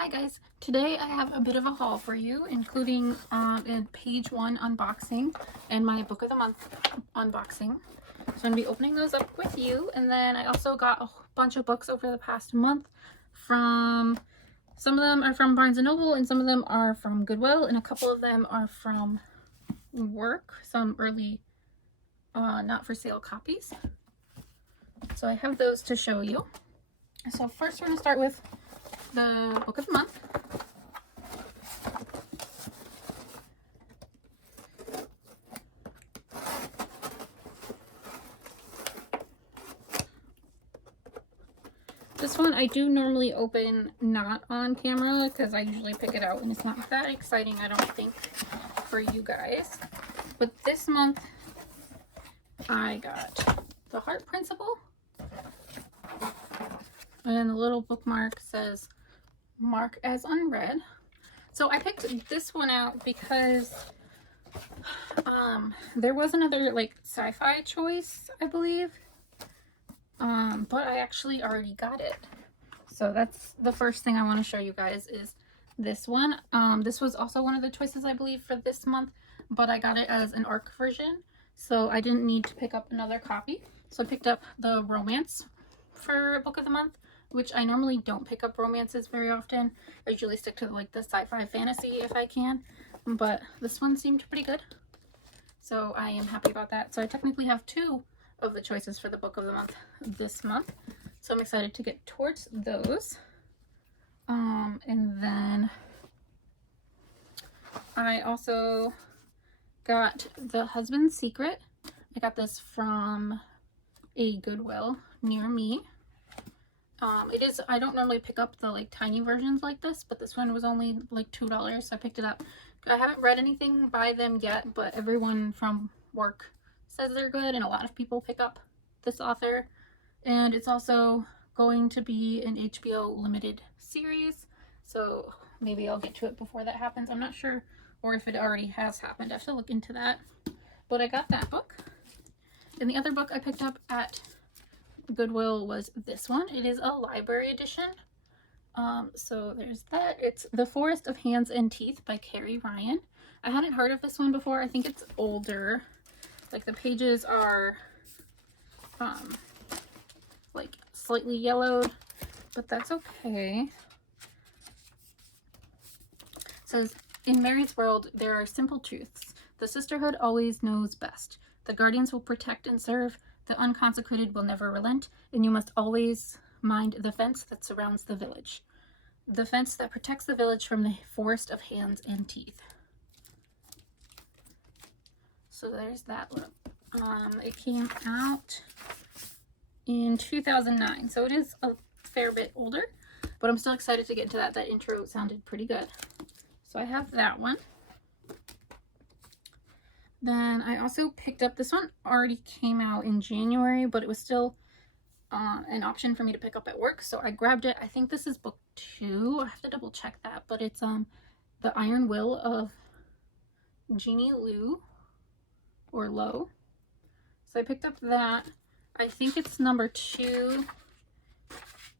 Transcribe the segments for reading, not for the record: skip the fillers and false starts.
Hi guys, today I have a bit of a haul for you, including a page 1 unboxing and my book of the month unboxing. So I'm going to be opening those up with you, and then I also got a bunch of books over the past month some of them are from Barnes & Noble and some of them are from Goodwill, and a couple of them are from work, some early not for sale copies. So I have those to show you. So first we're going to start with the book of the month. This one I do normally open not on camera because I usually pick it out and it's not that exciting, I don't think, for you guys. But this month I got The Heart Principle, and the little bookmark says mark as unread. So I picked this one out because there was another like sci-fi choice, I believe, but I actually already got it. So that's the first thing I want to show you guys is this one. This was also one of the choices, I believe, for this month, but I got it as an ARC version, so I didn't need to pick up another copy. So I picked up the romance for book of the month, which I normally don't pick up romances very often. I usually stick to like the sci-fi fantasy if I can, but this one seemed pretty good, so I am happy about that. So I technically have two of the choices for the book of the month this month, so I'm excited to get towards those. And then I also got The Husband's Secret. I got this from a Goodwill near me. I don't normally pick up the like tiny versions like this, but this one was only like $2, so I picked it up. I haven't read anything by them yet, but everyone from work says they're good, and a lot of people pick up this author. And it's also going to be an HBO limited series, so maybe I'll get to it before that happens. I'm not sure, or if it already has happened. I have to look into that. But I got that book. And the other book I picked up at Goodwill was this one. It is a library edition. So there's that. It's The Forest of Hands and Teeth by Carrie Ryan. I hadn't heard of this one before. I think it's older. Like the pages are like slightly yellowed, but that's okay. It says, in Mary's world, there are simple truths. The sisterhood always knows best. The guardians will protect and serve. The unconsecrated will never relent, and you must always mind the fence that surrounds the village. The fence that protects the village from the forest of hands and teeth. So there's that one. It came out in 2009, so it is a fair bit older, but I'm still excited to get into that. That intro sounded pretty good. So I have that one. Then I also picked up, this one already came out in January, but it was still an option for me to pick up at work, so I grabbed it. I think this is book 2. I have to double check that, but it's The Iron Will of Jeannie Liu, or Low. So I picked up that. I think it's number 2,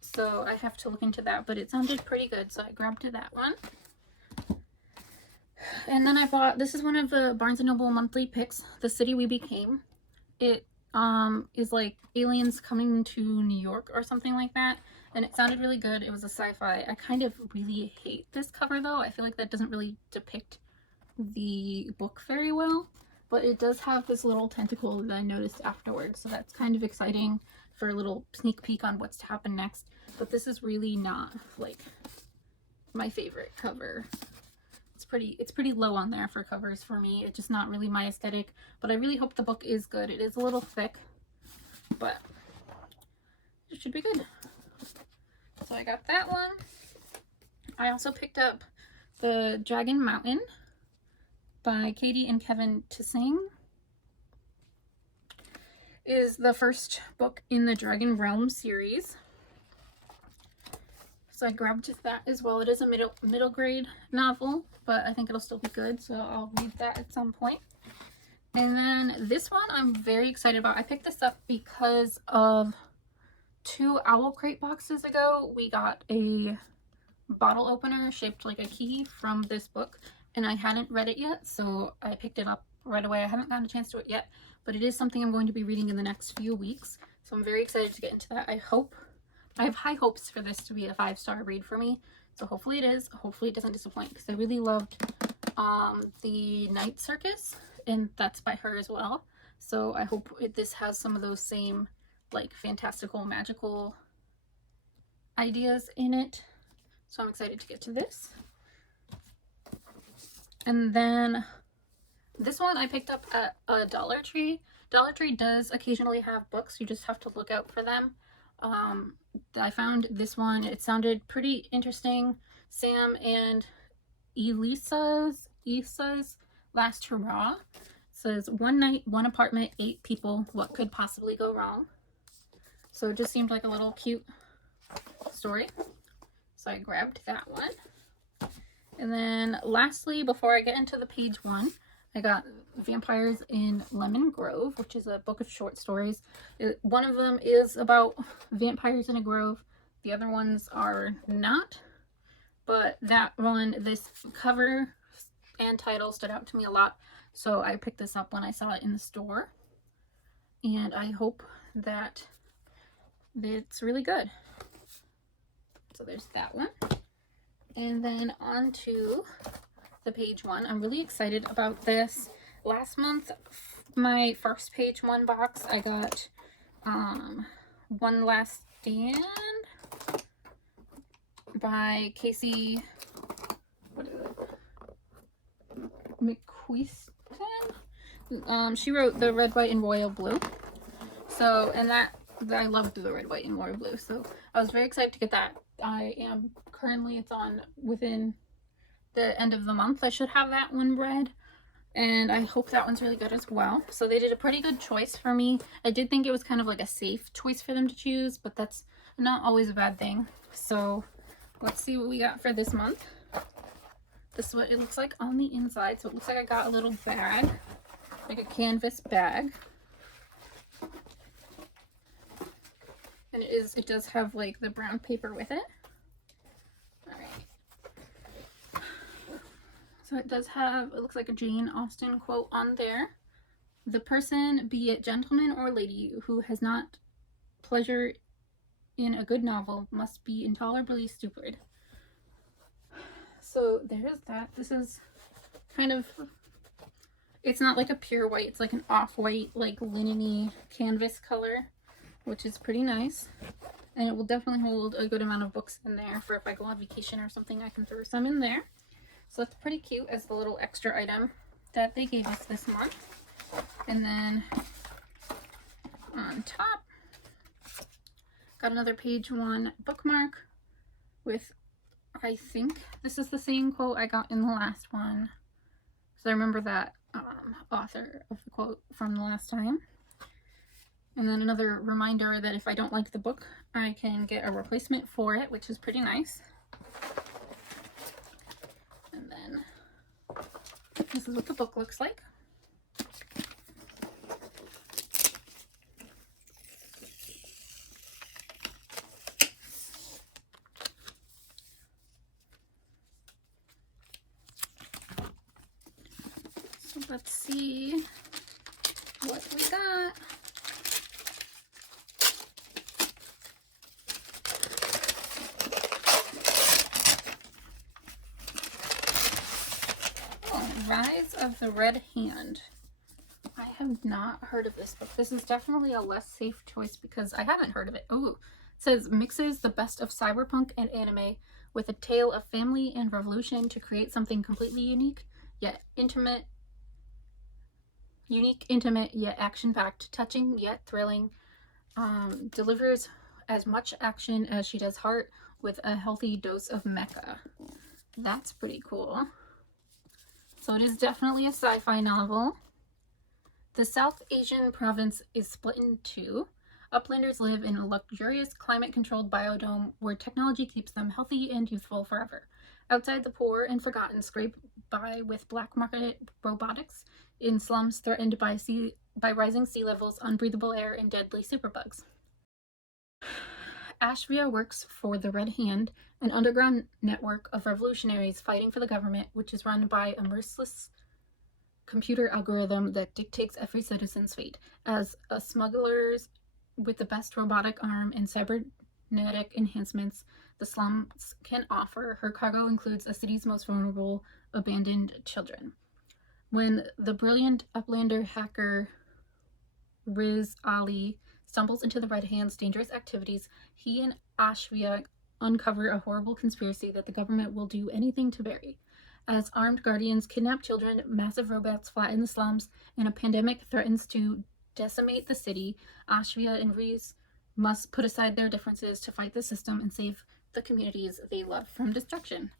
so I have to look into that, but it sounded pretty good, so I grabbed that one. And then I bought, this is one of the Barnes & Noble monthly picks, The City We Became. It is like aliens coming to New York or something like that, and it sounded really good. It was a sci-fi. I kind of really hate this cover though. I feel like that doesn't really depict the book very well, but it does have this little tentacle that I noticed afterwards, so that's kind of exciting for a little sneak peek on what's to happen next. But this is really not like my favorite cover. It's pretty low on there for covers for me. It's just not really my aesthetic, but I really hope the book is good. It is a little thick, but it should be good. So I got that one. I also picked up The Dragon Mountain by Katie and Kevin Tissing. It is the first book in the Dragon Realm series. So I grabbed that as well. It is a middle grade novel, but I think it'll still be good, so I'll read that at some point. And then this one I'm very excited about. I picked this up because of 2 Owl Crate boxes ago. We got a bottle opener shaped like a key from this book, and I hadn't read it yet, so I picked it up right away. I haven't gotten a chance to it yet, but it is something I'm going to be reading in the next few weeks, so I'm very excited to get into that. I have high hopes for this to be a 5-star read for me, so hopefully it is. Hopefully it doesn't disappoint, because I really loved The Night Circus, and that's by her as well. So I hope this has some of those same like fantastical, magical ideas in it. So I'm excited to get to this. And then this one I picked up at a Dollar Tree. Dollar Tree does occasionally have books. You just have to look out for them. I found this one. It sounded pretty interesting. Sam and Elisa's Last Hurrah. It says, one night, one apartment, 8 people. What could possibly go wrong? So it just seemed like a little cute story. So I grabbed that one. And then lastly, before I get into the page one, I got Vampires in Lemon Grove, which is a book of short stories. One of them is about vampires in a grove. The other ones are not. But that one, this cover and title stood out to me a lot. So I picked this up when I saw it in the store. And I hope that it's really good. So there's that one. And then on to the page one. I'm really excited about this. Last month, my first page one box, I got One Last Stand by Casey, what is it? McQuiston? She wrote the Red, White, and Royal Blue. So, and that I loved the Red, White, and Royal Blue. So I was very excited to get that. I am currently, it's on within the end of the month. I should have that one read, and I hope that one's really good as well. So they did a pretty good choice for me. I did think it was kind of like a safe choice for them to choose, but that's not always a bad thing. So let's see what we got for this month. This is what it looks like on the inside. So it looks like I got a little bag, like a canvas bag. And it does have like the brown paper with it. Alright. So it does have, it looks like a Jane Austen quote on there. The person, be it gentleman or lady, who has not pleasure in a good novel must be intolerably stupid. So there's that. This is kind of, it's not like a pure white, it's like an off-white, like linen-y canvas color, which is pretty nice. And it will definitely hold a good amount of books in there for if I go on vacation or something, I can throw some in there. So that's pretty cute as the little extra item that they gave us this month. And then on top, got another page one bookmark with, I think this is the same quote I got in the last one. So I remember that author of the quote from the last time. And then another reminder that if I don't like the book, I can get a replacement for it, which is pretty nice. And then this is what the book looks like. So let's see what we got. Rise of the Red Hand. I have not heard of this book. This is definitely a less safe choice because I haven't heard of it. Oh, it says mixes the best of cyberpunk and anime with a tale of family and revolution to create something completely unique, yet intimate, yet action-packed, touching yet thrilling. Delivers as much action as she does heart with a healthy dose of mecha. That's pretty cool. So it is definitely a sci-fi novel. The South Asian province is split in two. Uplanders live in a luxurious climate-controlled biodome where technology keeps them healthy and youthful forever. Outside, the poor and forgotten scrape by with black market robotics in slums threatened by rising sea levels, unbreathable air, and deadly superbugs. Ashvia works for the Red Hand, an underground network of revolutionaries fighting for the government, which is run by a merciless computer algorithm that dictates every citizen's fate. As a smugglers with the best robotic arm and cybernetic enhancements the slums can offer, her cargo includes the city's most vulnerable, abandoned children. When the brilliant Uplander hacker Riz Ali stumbles into the Red Hand's dangerous activities, he and Ashvia uncover a horrible conspiracy that the government will do anything to bury. As armed guardians kidnap children, massive robots flatten the slums, and a pandemic threatens to decimate the city, Ashvia and Riz must put aside their differences to fight the system and save the communities they love from destruction.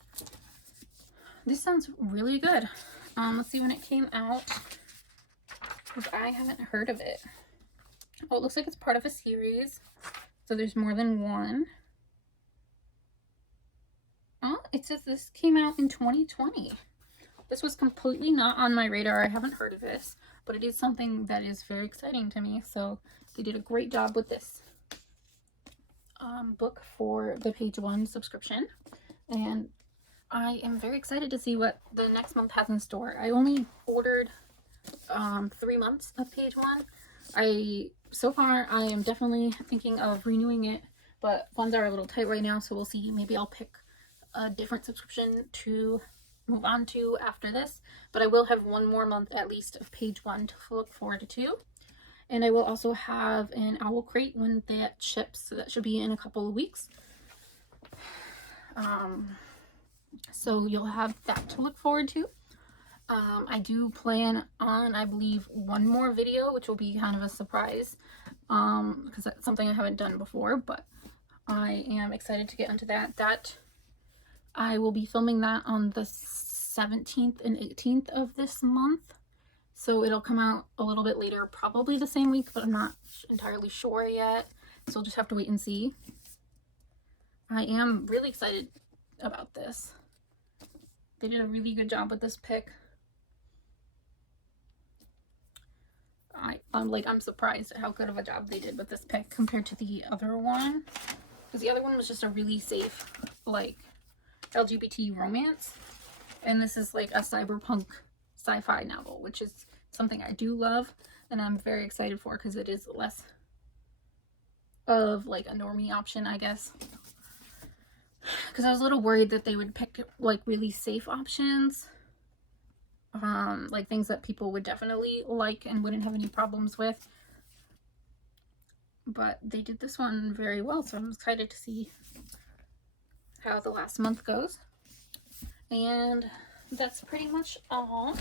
This sounds really good. Let's see when it came out, because I haven't heard of it. Oh, it looks like it's part of a series, so there's more than one. Oh, it says this came out in 2020. This was completely not on my radar. I haven't heard of this, but it is something that is very exciting to me, so they did a great job with this book for the page 1 subscription, and I am very excited to see what the next month has in store. I only ordered 3 months of page 1. So far I am definitely thinking of renewing it, but funds are a little tight right now, so we'll see. Maybe I'll pick a different subscription to move on to after this, but I will have 1 more month at least of page 1 to look forward to. And I will also have an owl crate when that ships, so that should be in a couple of weeks. So you'll have that to look forward to. I do plan on, I believe, 1 more video, which will be kind of a surprise, because that's something I haven't done before, but I am excited to get into that. I will be filming that on the 17th and 18th of this month, so it'll come out a little bit later, probably the same week, but I'm not entirely sure yet, so we'll just have to wait and see. I am really excited about this. They did a really good job with this pick. I'm surprised at how good of a job they did with this pick compared to the other one, because the other one was just a really safe, like, LGBT romance, and this is like a cyberpunk sci-fi novel, which is something I do love, and I'm very excited for, because it is less of like a normie option, I guess, because I was a little worried that they would pick like really safe options, like things that people would definitely like and wouldn't have any problems with, but they did this one very well, so I'm excited to see how the last month goes. And that's pretty much all.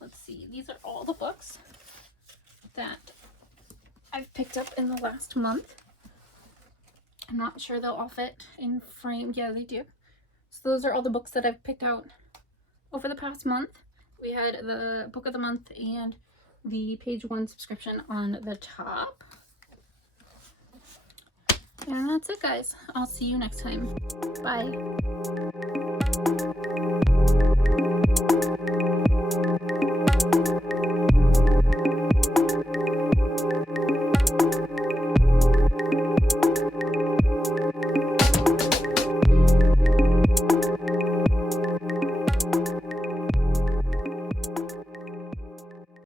Let's see, these are all the books that I've picked up in the last month. I'm not sure they'll all fit in frame. Yeah, they do. So those are all the books that I've picked out over the past month. We had the book of the month and the page 1 subscription on the top. And that's it, guys. I'll see you next time. Bye.